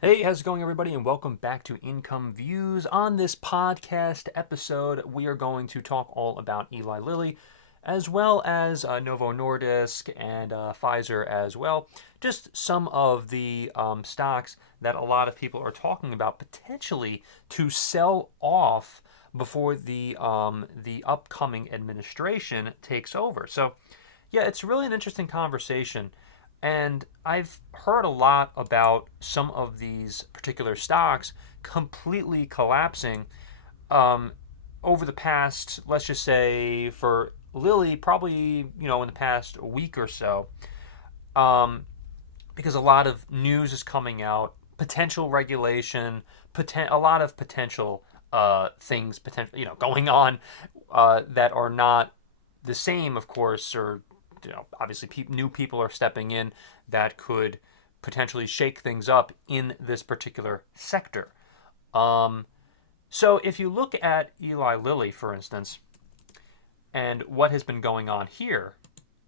Hey, how's it going, everybody? And welcome back to Income Views. On this podcast episode, we are going to talk all about Eli Lilly, as well as Novo Nordisk and Pfizer as well. Just some of the stocks that a lot of people are talking about potentially to sell off before the upcoming administration takes over. So, yeah, it's really an interesting conversation. And I've heard a lot about some of these particular stocks completely collapsing um, over the past, let's just say, for Lilly, probably in the past week or so, um, because a lot of news is coming out, potential regulation, a lot of potential things, potential going on that are not the same, of course, or obviously new people are stepping in that could potentially shake things up in this particular sector. Um, so if you look at Eli Lilly, for instance, and what has been going on here,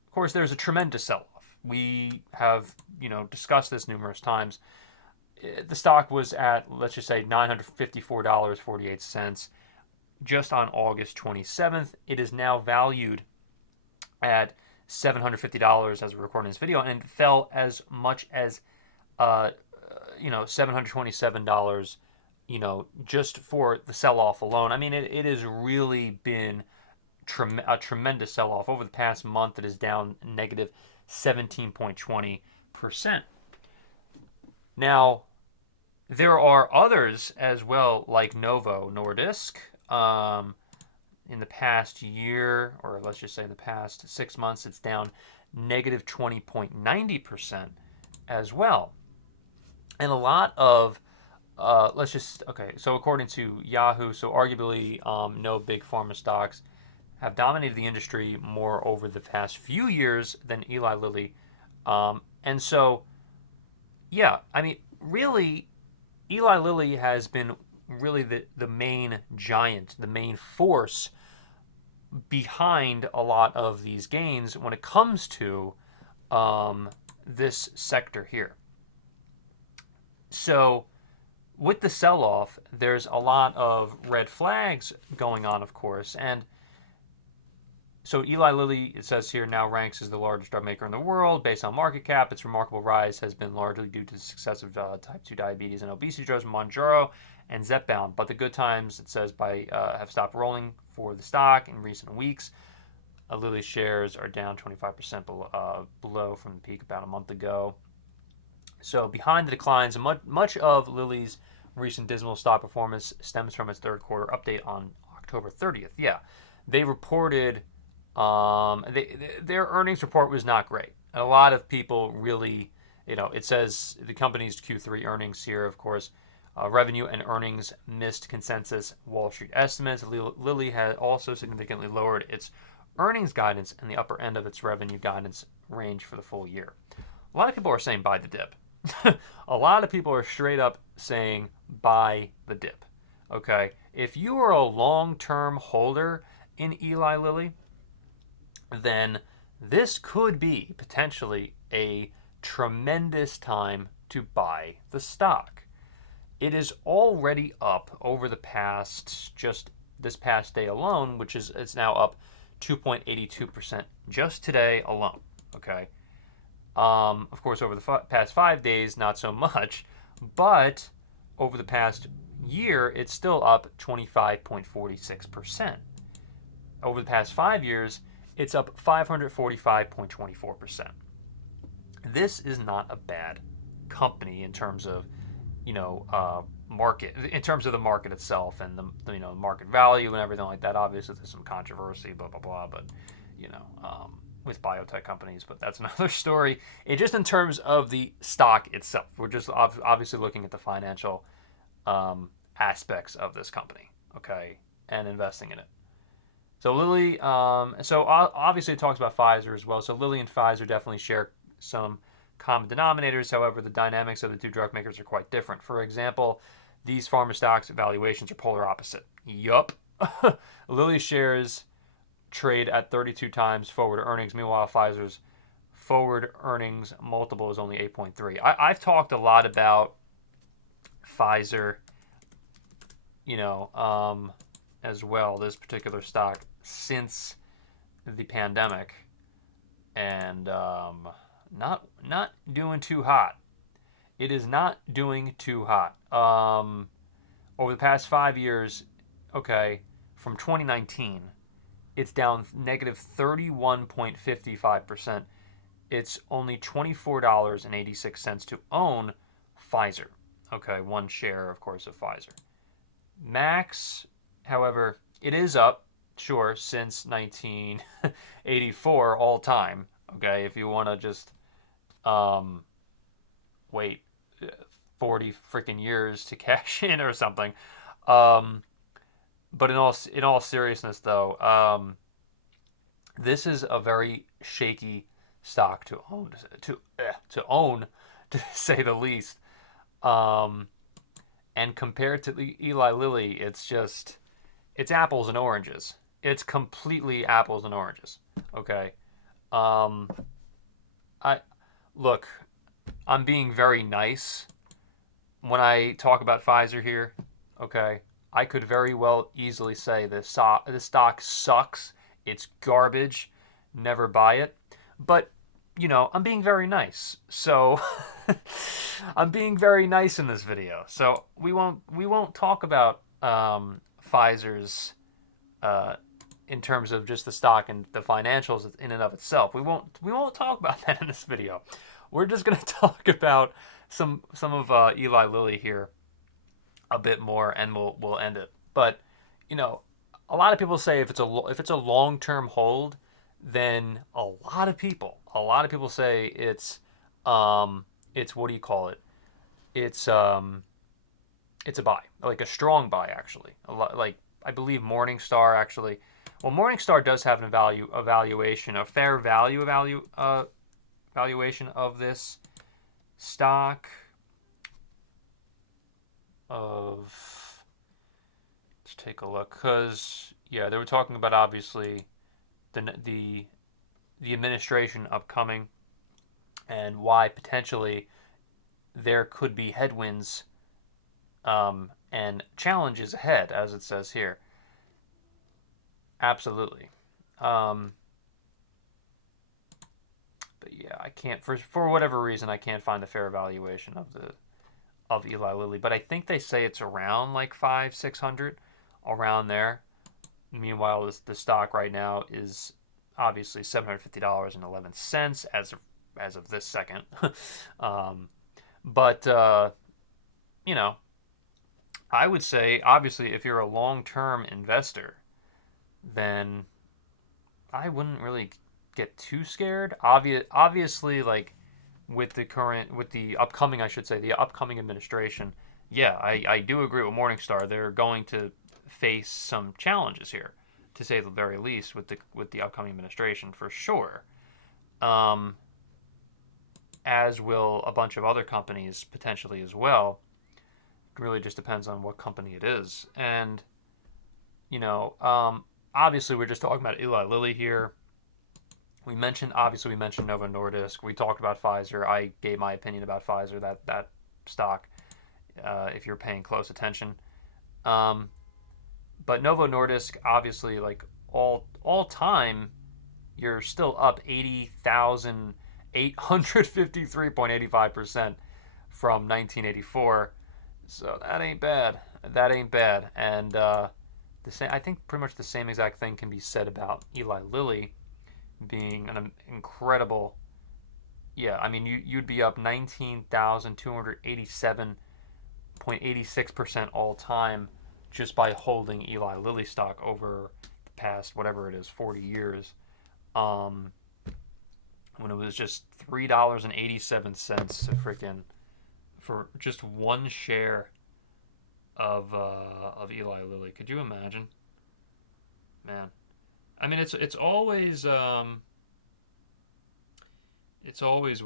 of course, there's a tremendous sell-off. We have discussed this numerous times. The stock was at, let's just say, $954.48 just on August 27th. It is now valued at $750 as we're recording this video, and fell as much as uh, $727, just for the sell-off alone. I mean, it has really been a tremendous sell-off. Over the past month, it is down negative 17.20%. Now, there are others as well, like Novo Nordisk. In the past year, or let's just say the past 6 months, it's down negative 20.90% as well. And a lot of, okay, so according to Yahoo, so arguably no big pharma stocks have dominated the industry more over the past few years than Eli Lilly. And so, yeah, I mean, really, Eli Lilly has been really the main giant, the main force behind a lot of these gains when it comes to this sector here. So, with the sell off, there's a lot of red flags going on, of course. And so, Eli Lilly, it says here, now ranks as the largest drug maker in the world based on market cap. Its remarkable rise has been largely due to the success of type 2 diabetes and obesity drugs, Mounjaro and Zepbound. But the good times, it says, have stopped rolling for the stock in recent weeks. Lilly shares are down 25% below from the peak about a month ago. So behind the declines, much of Lilly's recent dismal stock performance stems from its third quarter update on October 30th. Yeah, they reported their earnings report was not great. A lot of people really, it says the company's Q3 earnings here, of course. Revenue and earnings missed consensus Wall Street estimates. Lilly had also significantly lowered its earnings guidance and the upper end of its revenue guidance range for the full year. A lot of people are saying buy the dip. A lot of people are straight up saying buy the dip. Okay, if you are a long-term holder in Eli Lilly, then this could be potentially a tremendous time to buy the stock. It is already up over the past, just this past day alone, which is it's now up 2.82% just today alone. Okay. Of course, over the past 5 days, not so much, but over the past year, it's still up 25.46%. Over the past 5 years, it's up 545.24%. This is not a bad company in terms of, market, in terms of the market itself and the market value and everything like that. Obviously, there's some controversy, blah blah blah, but with biotech companies, but that's another story. Just in terms of the stock itself, we're just obviously looking at the financial aspects of this company, okay, and investing in it. So Lilly, so obviously it talks about Pfizer as well. So Lilly and Pfizer definitely share some common denominators. However, the dynamics of the two drug makers are quite different. For example, these pharma stocks valuations are polar opposite. Yup. Lilly shares trade at 32 times forward earnings. Meanwhile, Pfizer's forward earnings multiple is only 8.3. I've talked a lot about Pfizer, as well, this particular stock, since the pandemic, and not doing too hot. It is not doing too hot. Over the past 5 years, okay, from 2019, it's down negative 31.55%. It's only $24.86 to own Pfizer. Okay, one share, of course, of Pfizer. Max, however, it is up, sure, since 1984 all time. Okay, if you want to just wait 40 freaking years to cash in or something. But in all seriousness, though, this is a very shaky stock to own, to say the least. And compared to the Eli Lilly, it's apples and oranges. It's completely apples and oranges. Okay. I'm being very nice when I talk about Pfizer here. Okay. I could very well easily say this stock sucks. It's garbage. Never buy it. But, I'm being very nice. So I'm being very nice in this video. So we won't talk about Pfizer's in terms of just the stock and the financials in and of itself. We won't talk about that in this video. We're just going to talk about some of Eli Lilly here a bit more, and we'll end it. But a lot of people say if it's a long-term hold, then a lot of people say it's what do you call it? It's a buy, like a strong buy actually. Like I believe Morningstar actually. Well, Morningstar does have a fair value valuation of this stock of. Let's take a look, because they were talking about obviously the administration upcoming and why potentially there could be headwinds and challenges ahead, as it says here. Absolutely. But yeah, I can't, for whatever reason, I can't find a fair valuation of Eli Lilly. But I think they say it's around like 500-600, around there. Meanwhile, the stock right now is obviously $750.11 as of this second. But I would say obviously if you're a long-term investor, then I wouldn't really get too scared. Obviously, like with the upcoming administration, I do agree with Morningstar. They're going to face some challenges here, to say the very least, with the upcoming administration for sure. As will a bunch of other companies potentially as well. It really just depends on what company it is. And obviously we're just talking about Eli Lilly here. We mentioned Novo Nordisk. We talked about Pfizer. I gave my opinion about Pfizer, that stock, if you're paying close attention. But Novo Nordisk, obviously, like all time, you're still up 80,853.85% from 1984. So that ain't bad. And I think pretty much the same exact thing can be said about Eli Lilly being an incredible. You'd be up 19,287.86% all time just by holding Eli Lilly stock over the past, whatever it is, 40 years. When it was just $3.87 for just one share of Eli Lilly. Could you imagine? Man. I mean, it's always what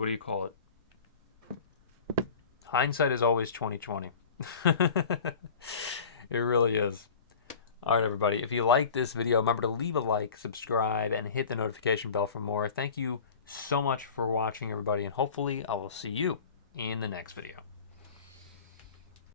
do you call it? Hindsight is always 20/20. It really is. All right, everybody. If you like this video, remember to leave a like, subscribe, and hit the notification bell for more. Thank you so much for watching, everybody, and hopefully I will see you in the next video.